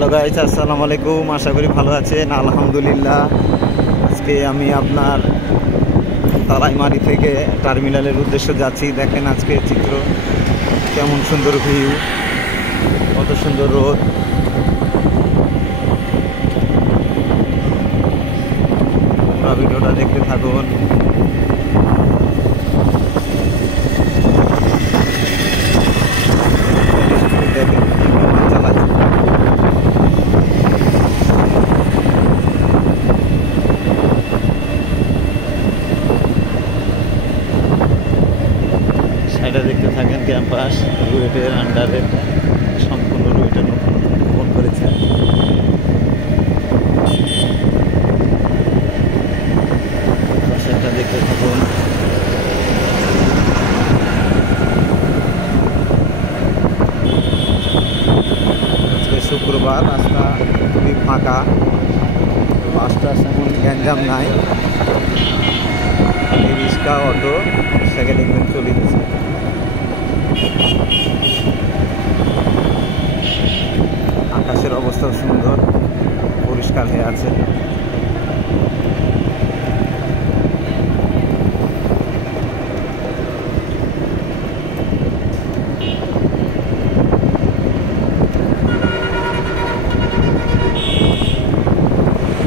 Hello guys, আসসালামু আলাইকুম। আশা করি ভালো আছেন। আলহামদুলিল্লাহ। আজকে আমি আপনার তালাইমারি থেকে টার্মিনালের উদ্দেশ্যে যাচ্ছি। দেখেন আজকে চিত্র কেমন সুন্দর, ভিউ কত সুন্দর, রোদ। ভিডিওটা দেখতে থাকুন। সাইডে দেখতে থাকেন ক্যাম্পাস রুয়েটের আন্ডারে, সম্পূর্ণ রুয়েটের নতুন ভবন করেছে। সেটা দেখতে থাকুন। আজকে শুক্রবার, রাস্তা খুবই ফাঁকা, বাসটা তেমন গ্যাঞ্জাম নাই। রিক্সা, অটো, মোটরসাইকেল এগুলো চলে গেছে। আকাশের অবস্থা সুন্দর, পরিষ্কার হয়ে আছে।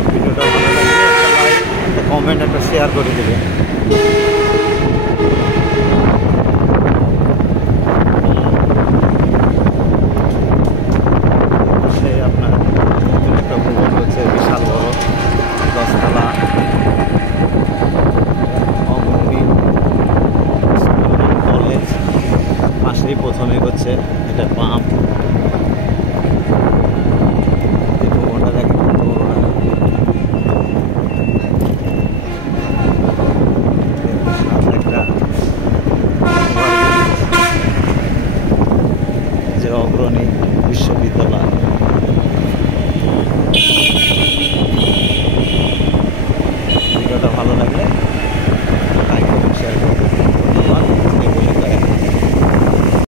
ভিডিওটা ভালো লাগলে একটা লাইক, একটা কমেন্ট, একটা শেয়ার করে দেবেন। আপনার নতুন একটা ভবন হচ্ছে, বিশাল বড়, 10 তলা, অগ্রণী কলেজ পাশেই প্রথমে হচ্ছে এটা পাম্প। এই ভবনটা দেখেন কত বড়। একটা যে অগ্রণী বিশ্ববিদ্যালয়।